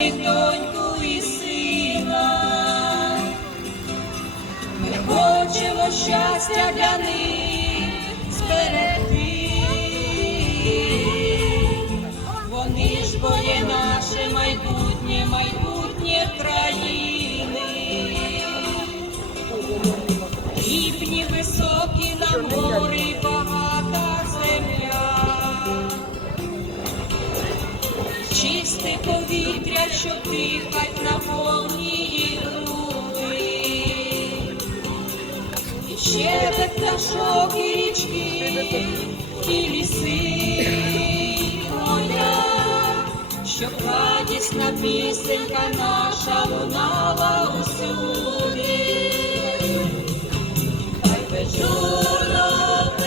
доньку і сина. Ми хочемо щастя для них повітря, що дихать на повні її груди. І ще пташок і річки, і ліси моя, щоб радісна пісенька наша лунала усюди. Хай безжурно в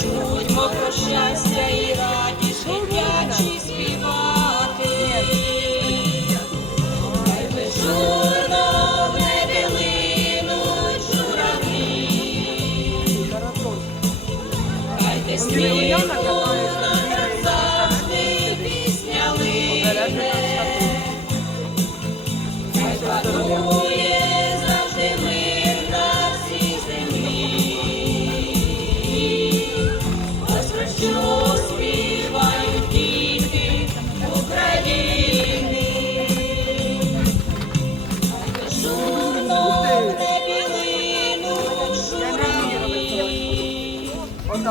Тож будьмо про щастя і радість дитячі співати. Хай безжурно в небі линуть журавлі, хай десь світло нам завжди пісня лине, хай панує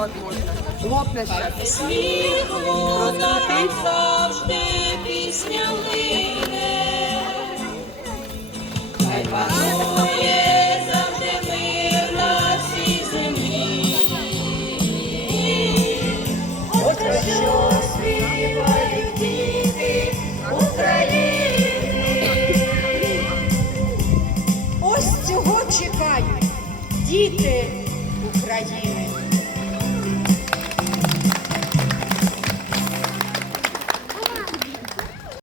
наоборот можна. Лопне ще. на луна завжди пісня лине. Хай панує завжди мир на всій землі. Ось про що співають діти України. Ось цього чекають діти України.